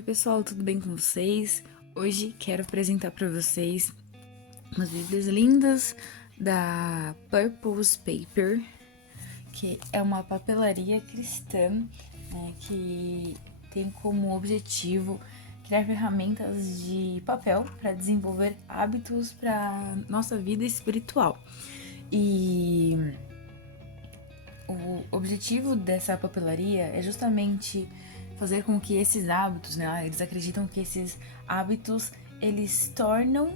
Oi pessoal, tudo bem com vocês? Hoje quero apresentar para vocês umas bíblias lindas da Purpose Paper, que é uma papelaria cristã, né, que tem como objetivo criar ferramentas de papel para desenvolver hábitos para nossa vida espiritual. E o objetivo dessa papelaria é justamente fazer com que esses hábitos, né, eles acreditam que esses hábitos, eles tornam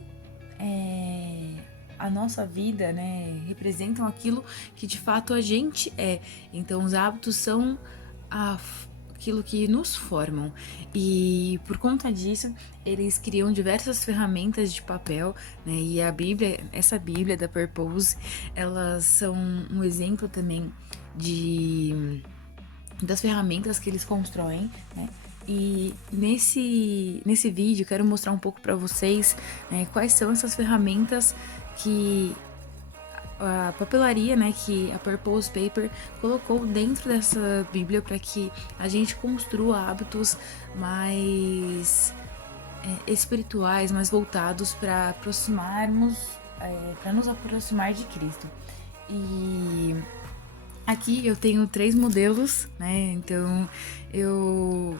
a nossa vida, né, representam aquilo que de fato a gente é. Então os hábitos são aquilo que nos formam, e por conta disso eles criam diversas ferramentas de papel, né? E a Bíblia, essa Bíblia da Purpose, elas são um exemplo também das ferramentas que eles constroem, né? E nesse vídeo eu quero mostrar um pouco para vocês, né, quais são essas ferramentas que a papelaria, né, que a Purpose Paper colocou dentro dessa Bíblia para que a gente construa hábitos mais espirituais, mais voltados para para nos aproximar de Cristo. E aqui eu tenho 3 modelos, né? Então eu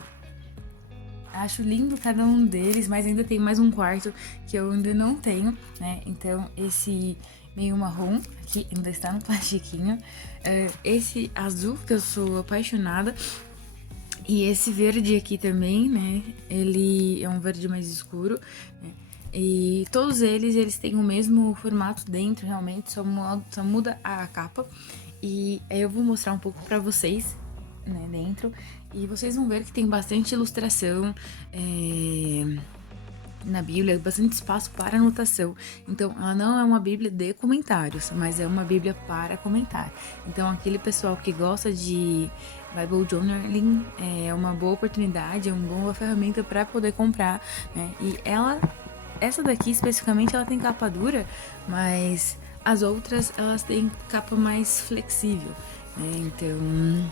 acho lindo cada um deles, mas ainda tem mais um quarto que eu ainda não tenho, né? Então esse meio marrom aqui ainda está no plastiquinho, esse azul que eu sou apaixonada, e esse verde aqui também, né? Ele é um verde mais escuro, né? E todos eles têm o mesmo formato dentro, realmente, só muda a capa. E aí eu vou mostrar um pouco pra vocês, né, dentro. E vocês vão ver que tem bastante ilustração na Bíblia, bastante espaço para anotação. Então, ela não é uma Bíblia de comentários, mas é uma Bíblia para comentar. Então, aquele pessoal que gosta de Bible Journaling, é uma boa oportunidade, é uma boa ferramenta para poder comprar, né? E essa daqui especificamente, ela tem capa dura, mas as outras, elas têm capa mais flexível, né? Então,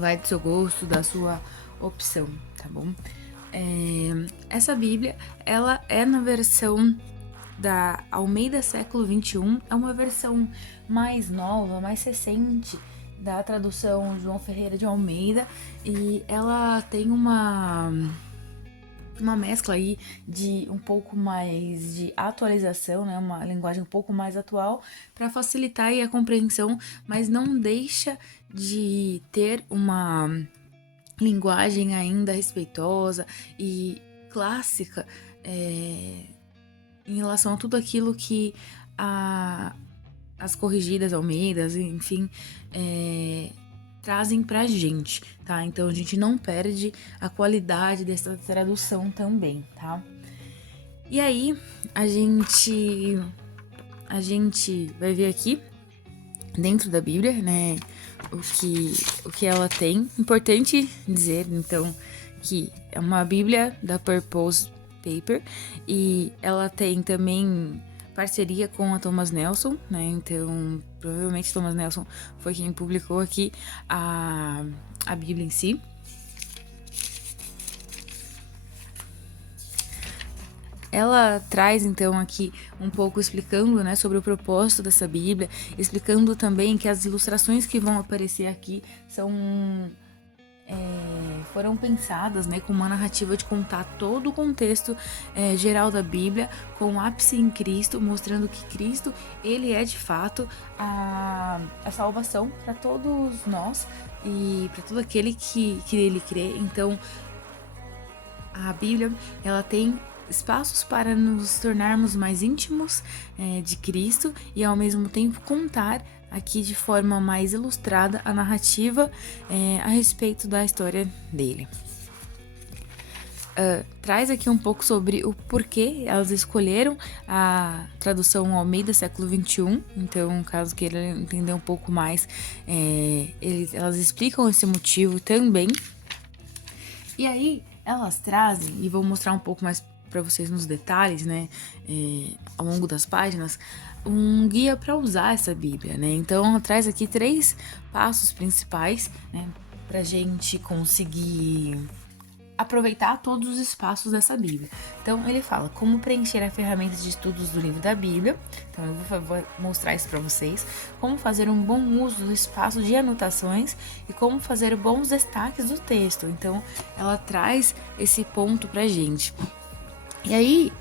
vai do seu gosto, da sua opção, tá bom? Essa Bíblia, ela é na versão da Almeida século XXI, é uma versão mais nova, mais recente da tradução João Ferreira de Almeida, e ela tem uma mescla aí de um pouco mais de atualização, né? Uma linguagem um pouco mais atual para facilitar aí a compreensão, mas não deixa de ter uma linguagem ainda respeitosa e clássica em relação a tudo aquilo que as corrigidas Almeidas, enfim, trazem pra gente, tá? Então a gente não perde a qualidade dessa tradução também, tá? E aí a gente vai ver aqui dentro da Bíblia, né, o que ela tem. Importante dizer, então, que é uma Bíblia da Purpose Paper, e ela tem também parceria com a Thomas Nelson, né? Então, provavelmente Thomas Nelson foi quem publicou aqui a Bíblia em si. Ela traz, então, aqui um pouco explicando, né, sobre o propósito dessa Bíblia, explicando também que as ilustrações que vão aparecer aqui foram pensadas, né, com uma narrativa de contar todo o contexto geral da Bíblia, com o ápice em Cristo, mostrando que Cristo, ele é de fato a salvação para todos nós e para todo aquele que nele crê. Então, a Bíblia, ela tem espaços para nos tornarmos mais íntimos de Cristo, e ao mesmo tempo contar aqui de forma mais ilustrada a narrativa a respeito da história dele. Traz aqui um pouco sobre o porquê elas escolheram a tradução Almeida século XXI. Então, caso queira entender um pouco mais, elas explicam esse motivo também. E aí elas trazem, e vou mostrar um pouco mais para vocês nos detalhes, né, ao longo das páginas, um guia para usar essa Bíblia, né? Então ela traz aqui 3 passos principais, né, para gente conseguir aproveitar todos os espaços dessa Bíblia. Então ele fala como preencher a ferramenta de estudos do livro da Bíblia. Então eu vou mostrar isso para vocês. Como fazer um bom uso do espaço de anotações e como fazer bons destaques do texto. Então ela traz esse ponto pra gente. E aí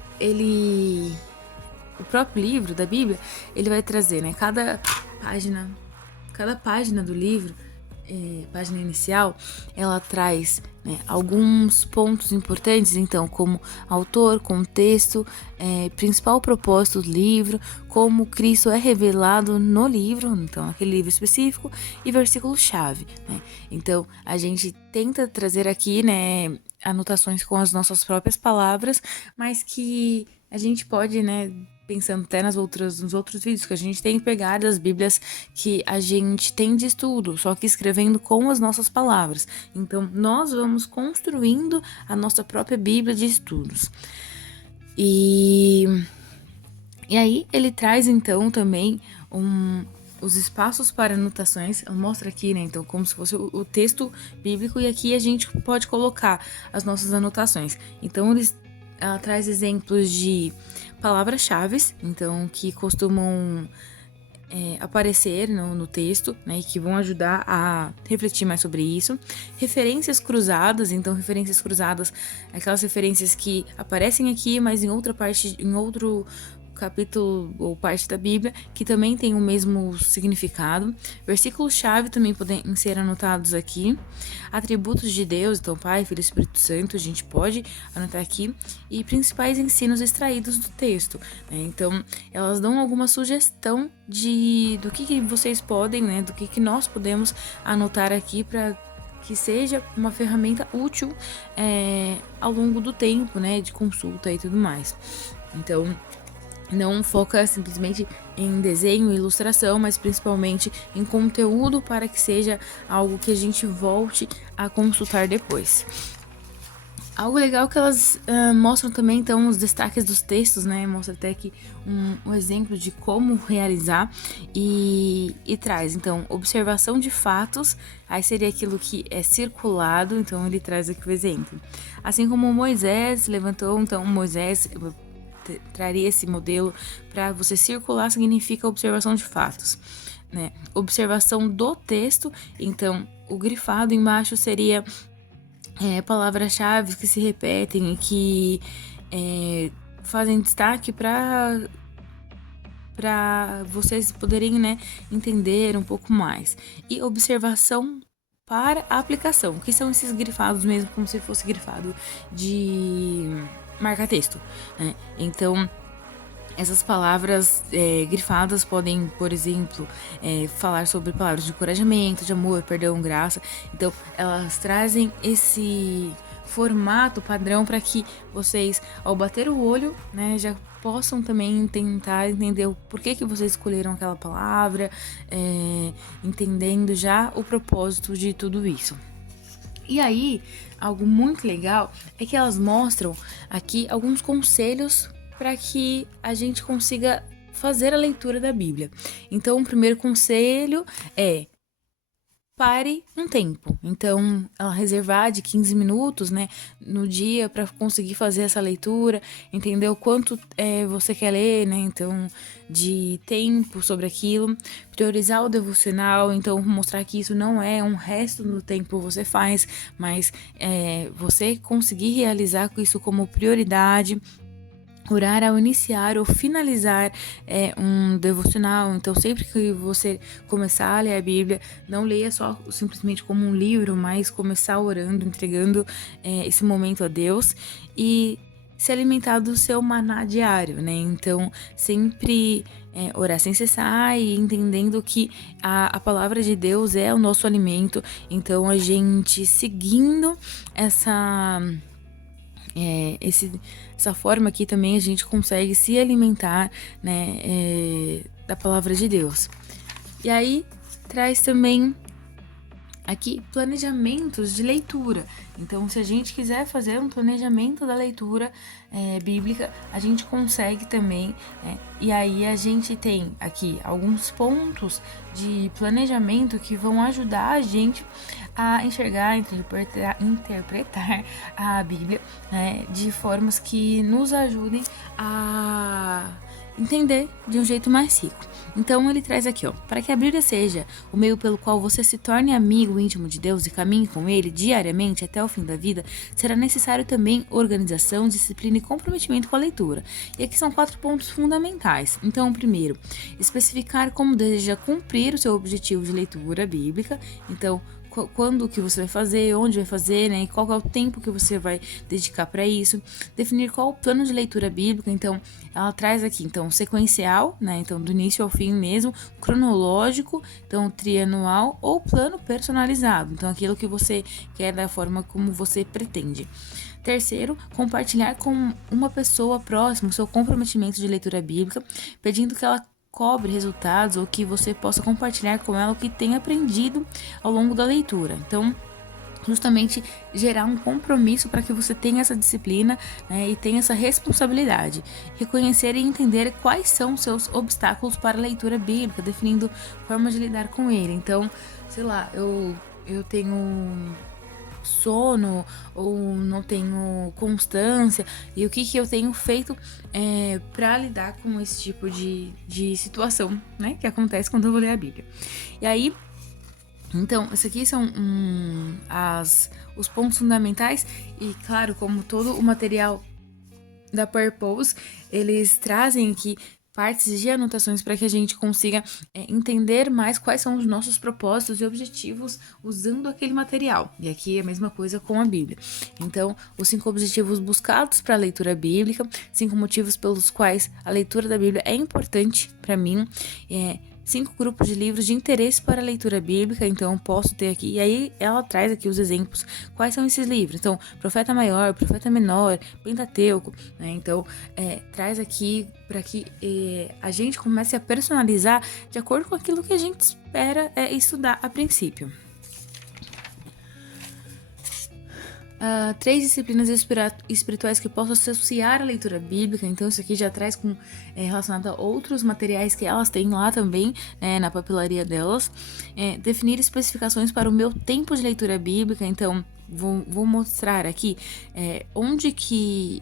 o próprio livro da Bíblia, ele vai trazer, né, cada página do livro, página inicial, ela traz, né, alguns pontos importantes, então, como autor, contexto, principal propósito do livro, como Cristo é revelado no livro, então, aquele livro específico, e versículo-chave, né? Então, a gente tenta trazer aqui, né, anotações com as nossas próprias palavras, mas que a gente pode, né, pensando até nos outros vídeos, que a gente tem que pegar das Bíblias que a gente tem de estudo, só que escrevendo com as nossas palavras. Então, nós vamos construindo a nossa própria Bíblia de estudos. E aí, ele traz, então, também os espaços para anotações. Ela mostra aqui, né, então, como se fosse o texto bíblico, e aqui a gente pode colocar as nossas anotações. Então, ela traz exemplos de palavras-chave, então, que costumam aparecer no texto, né, e que vão ajudar a refletir mais sobre isso. Referências cruzadas, então, referências cruzadas, aquelas referências que aparecem aqui, mas em outra parte, em outro capítulo ou parte da Bíblia, que também tem o mesmo significado. Versículos-chave também podem ser anotados aqui. Atributos de Deus, então Pai, Filho e Espírito Santo, a gente pode anotar aqui. E principais ensinos extraídos do texto, né? Então, elas dão alguma sugestão do que vocês podem, né? Do que nós podemos anotar aqui para que seja uma ferramenta útil ao longo do tempo, né? De consulta e tudo mais. Então, não foca simplesmente em desenho e ilustração, mas principalmente em conteúdo para que seja algo que a gente volte a consultar depois. Algo legal que elas mostram também, então, os destaques dos textos, né? Mostra até aqui um exemplo de como realizar e traz, então, observação de fatos, aí seria aquilo que é circulado, então ele traz aqui o exemplo. Assim como Moisés levantou, então, Moisés traria esse modelo para você circular, significa observação de fatos, né? Observação do texto, então o grifado embaixo seria palavras-chave que se repetem e que fazem destaque para vocês poderem, né, entender um pouco mais. E observação para aplicação, que são esses grifados mesmo, como se fosse grifado de marca-texto, né? Então, essas palavras grifadas podem, por exemplo, falar sobre palavras de encorajamento, de amor, perdão, graça. Então, elas trazem esse formato padrão para que vocês, ao bater o olho, né, já possam também tentar entender o porquê que vocês escolheram aquela palavra, entendendo já o propósito de tudo isso. E aí, algo muito legal é que elas mostram aqui alguns conselhos para que a gente consiga fazer a leitura da Bíblia. Então, o primeiro conselho é: pare um tempo. Então, ela reservar de 15 minutos, né, no dia para conseguir fazer essa leitura, entender o quanto você quer ler, né, então, de tempo sobre aquilo, priorizar o devocional, então, mostrar que isso não é um resto do tempo você faz, mas você conseguir realizar isso como prioridade. Orar ao iniciar ou finalizar um devocional. Então, sempre que você começar a ler a Bíblia, não leia só simplesmente como um livro, mas começar orando, entregando esse momento a Deus e se alimentar do seu maná diário, né? Então, sempre orar sem cessar e entendendo que a palavra de Deus é o nosso alimento. Então, a gente seguindo essa forma aqui também a gente consegue se alimentar, né, da palavra de Deus. E aí traz também aqui planejamentos de leitura. Então, se a gente quiser fazer um planejamento da leitura bíblica, a gente consegue também. E aí a gente tem aqui alguns pontos de planejamento que vão ajudar a gente a enxergar, interpretar a Bíblia, de formas que nos ajudem a entender de um jeito mais rico. Então ele traz aqui, para que a Bíblia seja o meio pelo qual você se torne amigo íntimo de Deus e caminhe com ele diariamente até o fim da vida, será necessário também organização, disciplina e comprometimento com a leitura. E aqui são 4 pontos fundamentais. Então, primeiro, especificar como deseja cumprir o seu objetivo de leitura bíblica. Então, quando que você vai fazer, onde vai fazer, e qual é o tempo que você vai dedicar para isso. Definir qual o plano de leitura bíblica. Então, ela traz aqui, então, sequencial, então do início ao fim mesmo, cronológico, então trianual ou plano personalizado. Então, aquilo que você quer da forma como você pretende. Terceiro, compartilhar com uma pessoa próxima o seu comprometimento de leitura bíblica, pedindo que ela cobre resultados ou que você possa compartilhar com ela o que tem aprendido ao longo da leitura. Então, justamente gerar um compromisso para que você tenha essa disciplina, e tenha essa responsabilidade. Reconhecer e entender quais são seus obstáculos para a leitura bíblica, definindo formas de lidar com ele. Então, sei lá, eu tenho sono ou não tenho constância, e o que eu tenho feito para lidar com esse tipo de situação, que acontece quando eu vou ler a Bíblia. E aí, então, esses aqui são os pontos fundamentais, e claro, como todo o material da Purpose, eles trazem aqui partes de anotações para que a gente consiga entender mais quais são os nossos propósitos e objetivos usando aquele material. E aqui é a mesma coisa com a Bíblia. Então, os 5 objetivos buscados para a leitura bíblica, 5 motivos pelos quais a leitura da Bíblia é importante para mim, 5 grupos de livros de interesse para a leitura bíblica. Então, eu posso ter aqui, e aí ela traz aqui os exemplos. Quais são esses livros? Então, Profeta Maior, Profeta Menor, Pentateuco, Então, traz aqui para que a gente comece a personalizar de acordo com aquilo que a gente espera estudar a princípio. 3 disciplinas espirituais que posso associar à leitura bíblica. Então, isso aqui já traz relacionado a outros materiais que elas têm lá também, na papelaria delas. Definir especificações para o meu tempo de leitura bíblica. Então, vou mostrar aqui onde que...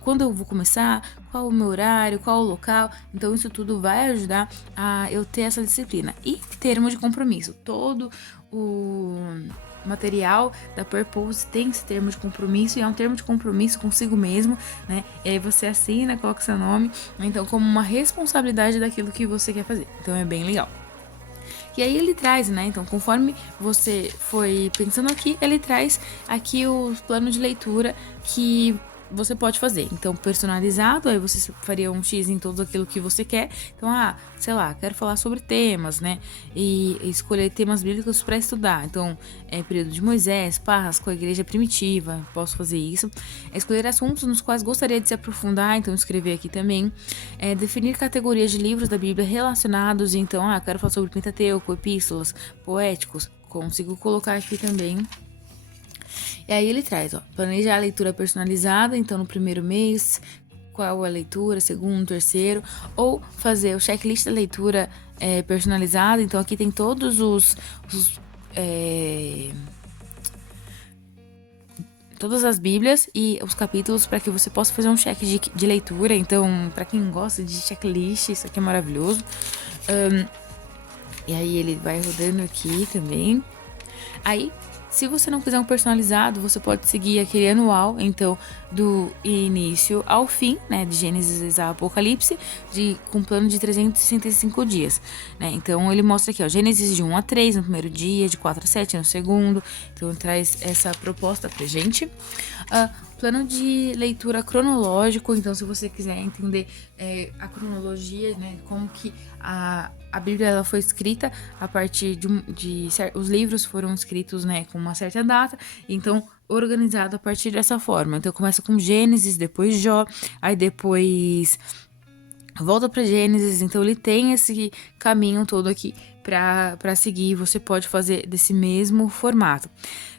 quando eu vou começar, qual o meu horário, qual o local. Então, isso tudo vai ajudar a eu ter essa disciplina. E termo de compromisso. Todo o material da Purpose tem esse termo de compromisso, e é um termo de compromisso consigo mesmo, E aí você assina, coloca seu nome, então, como uma responsabilidade daquilo que você quer fazer. Então, é bem legal. E aí ele traz, então, conforme você foi pensando aqui, ele traz aqui o plano de leitura que você pode fazer. Então, personalizado, aí você faria um X em tudo aquilo que você quer. Então, sei lá, quero falar sobre temas, E escolher temas bíblicos para estudar. Então, período de Moisés, Páscoa, a igreja primitiva, posso fazer isso. Escolher assuntos nos quais gostaria de se aprofundar, então escrever aqui também. Definir categorias de livros da Bíblia relacionados. Então, quero falar sobre Pentateuco, epístolas, poéticos. Consigo colocar aqui também. E aí ele traz, planejar a leitura personalizada, então no primeiro mês, qual a leitura, segundo, terceiro, ou fazer o checklist da leitura personalizada. Então aqui tem todos todas as Bíblias e os capítulos para que você possa fazer um check de leitura. Então, para quem gosta de checklist, isso aqui é maravilhoso. E aí ele vai rodando aqui também. Aí, se você não quiser um personalizado, você pode seguir aquele anual, então, do início ao fim, de Gênesis a Apocalipse, com plano de 365 dias, Então, ele mostra aqui, Gênesis de 1 a 3 no primeiro dia, de 4 a 7 no segundo. Então, traz essa proposta pra gente. Plano de leitura cronológico. Então, se você quiser entender a cronologia, como que a Bíblia ela foi escrita a partir os livros foram escritos, com uma certa data, então organizado a partir dessa forma. Então começa com Gênesis, depois Jó, aí depois volta para Gênesis. Então ele tem esse caminho todo aqui para seguir, você pode fazer desse mesmo formato.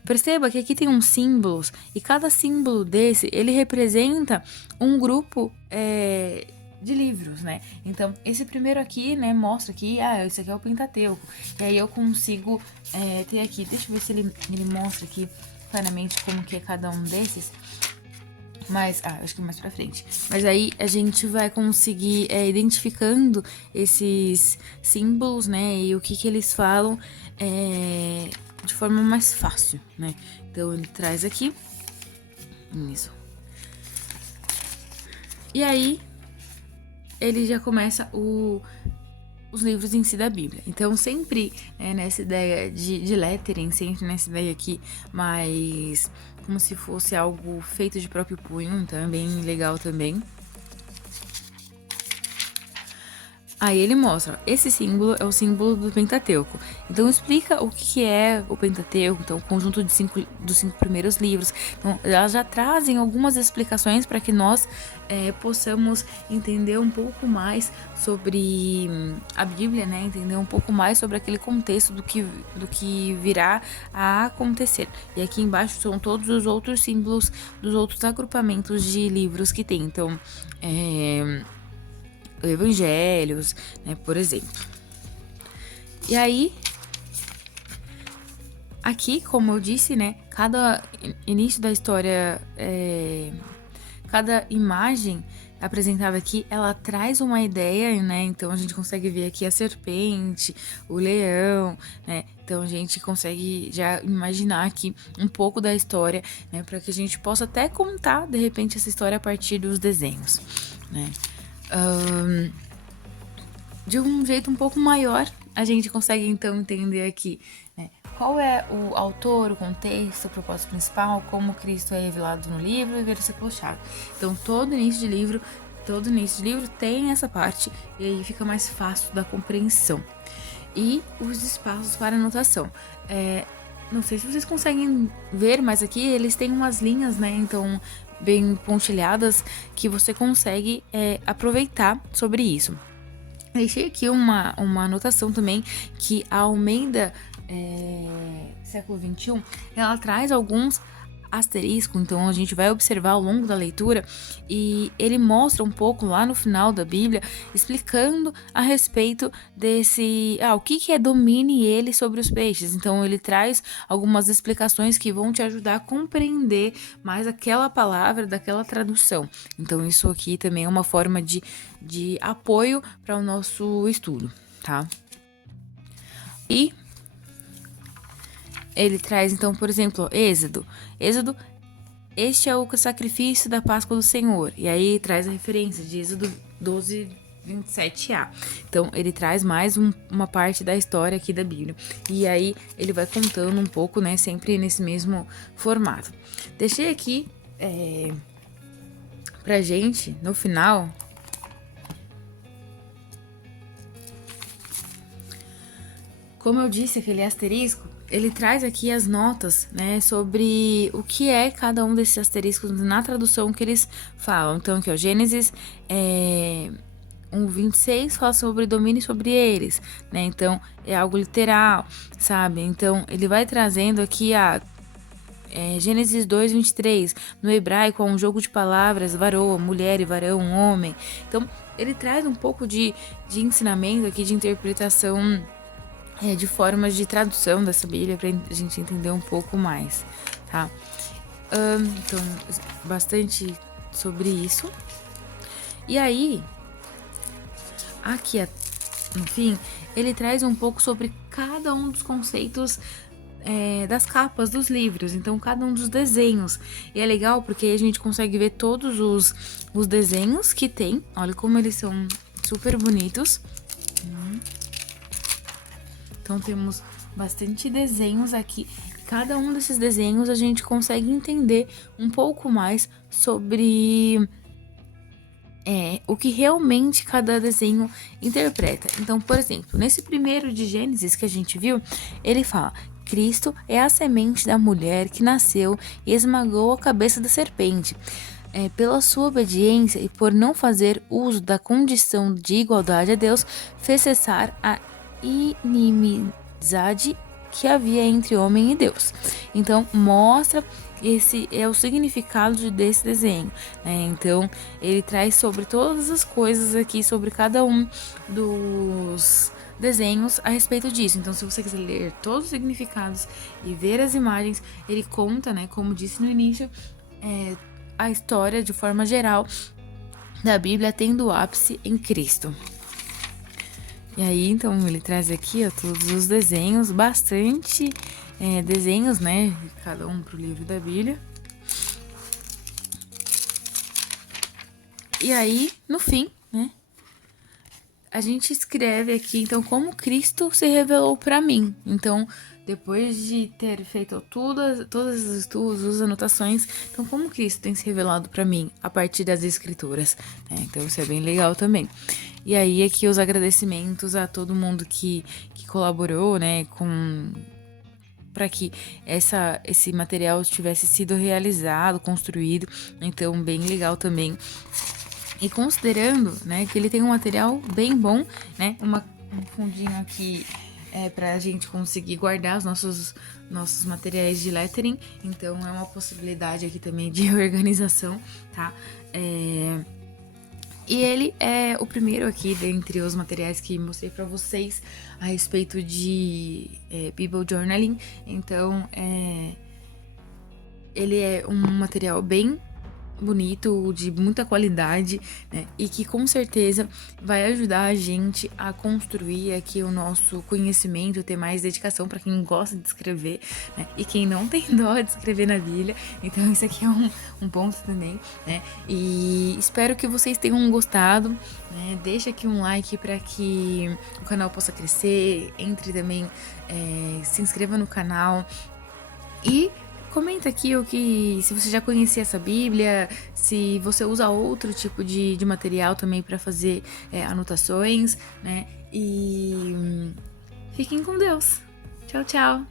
Perceba que aqui tem uns símbolos e cada símbolo desse, ele representa um grupo de livros, né? Então, esse primeiro aqui, né, mostra que, esse aqui é o Pentateuco. E aí eu consigo ter aqui, deixa eu ver se ele mostra aqui claramente como que é cada um desses. Mas, acho que mais pra frente. Mas aí a gente vai conseguir identificando esses símbolos, né? E o que eles falam de forma mais fácil, né? Então ele traz aqui. Isso. E aí ele já começa os livros em si da Bíblia. Então, sempre nessa ideia de lettering, sempre nessa ideia aqui, mas como se fosse algo feito de próprio punho, então é bem legal também. Aí ele mostra, esse símbolo é o símbolo do Pentateuco. Então explica o que é o Pentateuco, então o conjunto dos 5 primeiros livros. Então elas já trazem algumas explicações para que nós possamos entender um pouco mais sobre a Bíblia, né? Entender um pouco mais sobre aquele contexto do que virá a acontecer. E aqui embaixo são todos os outros símbolos dos outros agrupamentos de livros que tem. Então, evangelhos, né, por exemplo. E aí, aqui, como eu disse, né, cada início da história, cada imagem apresentada aqui, ela traz uma ideia, né, então a gente consegue ver aqui a serpente, o leão, né, então a gente consegue já imaginar aqui um pouco da história, né, para que a gente possa até contar, de repente, essa história a partir dos desenhos, né. De um jeito um pouco maior, a gente consegue então entender aqui, né, qual é o autor, o contexto, o propósito principal, como Cristo é revelado no livro e versículo-chave. Então todo início de livro tem essa parte e aí fica mais fácil da compreensão. E os espaços para anotação. Não sei se vocês conseguem ver, mas aqui eles têm umas linhas, né, então bem pontilhadas, que você consegue aproveitar sobre isso. Deixei aqui uma anotação também, que a Almeida século XXI, ela traz alguns asteriscos, então a gente vai observar ao longo da leitura, e ele mostra um pouco lá no final da Bíblia, explicando a respeito desse, o que é domine ele sobre os peixes. Então ele traz algumas explicações que vão te ajudar a compreender mais aquela palavra daquela tradução. Então isso aqui também é uma forma de apoio para o nosso estudo, tá? E ele traz, então, por exemplo, Êxodo, este é o sacrifício da Páscoa do Senhor. E aí traz a referência de Êxodo 12, 27a. Então, ele traz mais uma parte da história aqui da Bíblia. E aí, ele vai contando um pouco, né, sempre nesse mesmo formato. Deixei aqui pra gente, no final, como eu disse, aquele asterisco, ele traz aqui as notas, né, sobre o que é cada um desses asteriscos na tradução que eles falam. Então, aqui, ó, Gênesis 1:26 fala sobre domínio sobre eles, né? Então, é algo literal, sabe? Então, ele vai trazendo aqui Gênesis 2:23, no hebraico, um jogo de palavras, varoa, mulher e varão, homem. Então, ele traz um pouco de ensinamento aqui, de interpretação, de formas de tradução dessa Bíblia, pra gente entender um pouco mais, tá? Então, bastante sobre isso. E aí, aqui no fim, ele traz um pouco sobre cada um dos conceitos das capas dos livros, então cada um dos desenhos. E é legal porque a gente consegue ver todos os desenhos que tem. Olha como eles são super bonitos. Então temos bastante desenhos aqui. Cada um desses desenhos a gente consegue entender um pouco mais sobre o que realmente cada desenho interpreta. Então, por exemplo, nesse primeiro de Gênesis que a gente viu, ele fala: Cristo é a semente da mulher que nasceu e esmagou a cabeça da serpente. Pela sua obediência e por não fazer uso da condição de igualdade a Deus, fez cessar a inimizade que havia entre homem e Deus. Então, mostra esse é o significado desse desenho, né? Então, ele traz sobre todas as coisas aqui, sobre cada um dos desenhos a respeito disso. Então, se você quiser ler todos os significados e ver as imagens, ele conta, né, como disse no início, a história de forma geral da Bíblia tendo o ápice em Cristo. E aí, então, ele traz aqui, ó, todos os desenhos, bastante desenhos, né, cada um pro livro da Bíblia. E aí, no fim, né, a gente escreve aqui, então, como Cristo se revelou para mim. Então, depois de ter feito todos os estudos, as anotações, então, como Cristo tem se revelado para mim a partir das Escrituras, né? Então, isso é bem legal também. E aí, aqui os agradecimentos a todo mundo que colaborou, né, para que esse material tivesse sido realizado, construído. Então, bem legal também. E considerando, né, que ele tem um material bem bom, né, um fundinho aqui para a gente conseguir guardar os nossos materiais de lettering. Então, é uma possibilidade aqui também de organização, tá? E ele é o primeiro aqui dentre os materiais que mostrei para vocês a respeito de Bible Journaling. Então, ele é um material bem bonito, de muita qualidade, né? E que com certeza vai ajudar a gente a construir aqui o nosso conhecimento, ter mais dedicação para quem gosta de escrever, né? E quem não tem dó de escrever na Bíblia. Então isso aqui é um ponto também, né? E espero que vocês tenham gostado, né? Deixa aqui um like para que o canal possa crescer, entre também, se inscreva no canal e comenta aqui se você já conhecia essa Bíblia, se você usa outro tipo de material também para fazer anotações, né? E fiquem com Deus. Tchau, tchau!